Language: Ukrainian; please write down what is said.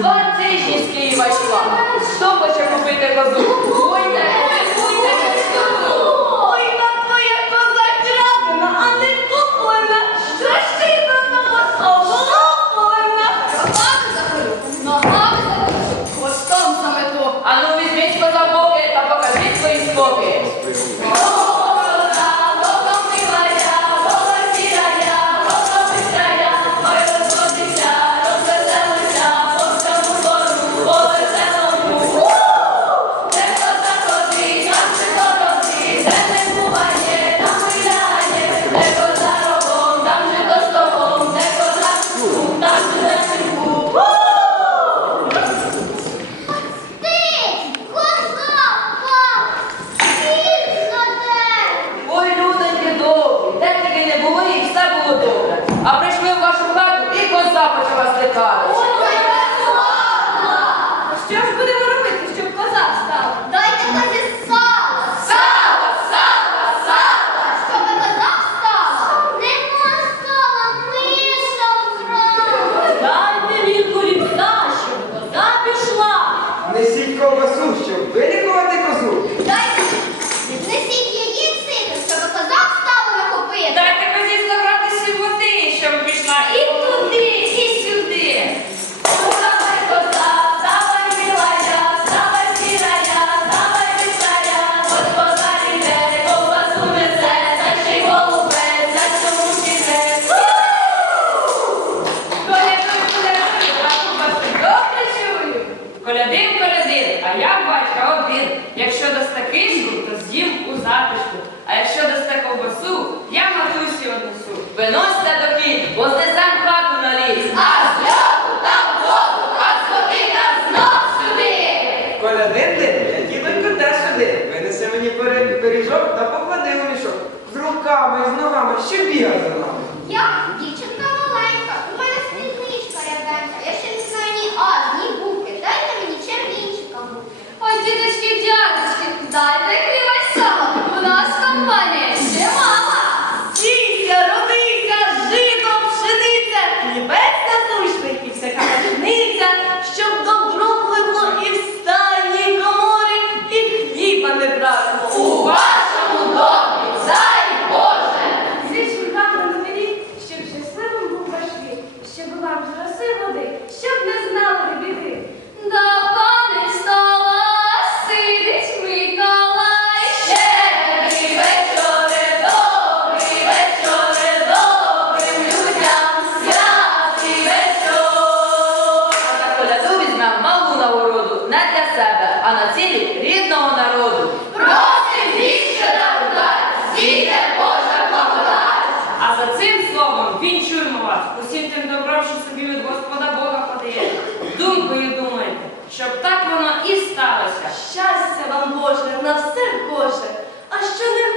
Два тижні з Києва йшла. Хто хоче купити козу? Ой, Павлика. річку несу. Винось на дохід, бо знесем хату на ліс. А з льоту там воду, а з води там знов сюди. Колядин день, я дідонько теж сюди. Винеси мені пири- пиріжок та поклади у мішок. З руками і з ногами, ще бігає за нами. Я дівчинка вінчуємо вас, усім тим добром, що собі від Господа Бога подає. Думкою думайте, щоб так воно і сталося. Щастя вам Боже, на все Боже, а що не